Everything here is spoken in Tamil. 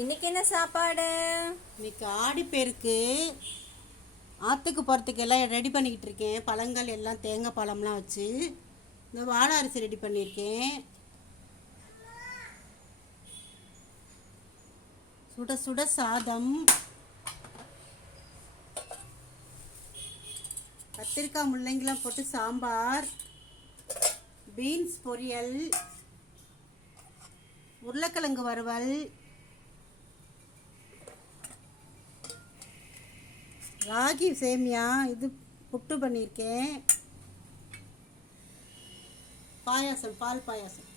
இன்னைக்கு என்ன சாப்பாடு? இன்னைக்கு ஆடிப்பேருக்கு ஆற்றுக்கு போகிறதுக்கு எல்லாம் ரெடி பண்ணிக்கிட்டு இருக்கேன். பழங்கள் எல்லாம் தேங்காய் பழம்லாம் வச்சு இந்த வாழை அரிசி ரெடி பண்ணியிருக்கேன். சுட சுட சாதம், கத்திரிக்காய் முள்ளங்கிலாம் போட்டு சாம்பார், பீன்ஸ் பொரியல், உருளைக்கிழங்கு வறுவல், ராகி சேமியா, இது புட்டு பண்ணியிருக்கேன், பாயாசம், பால் பாயாசம்.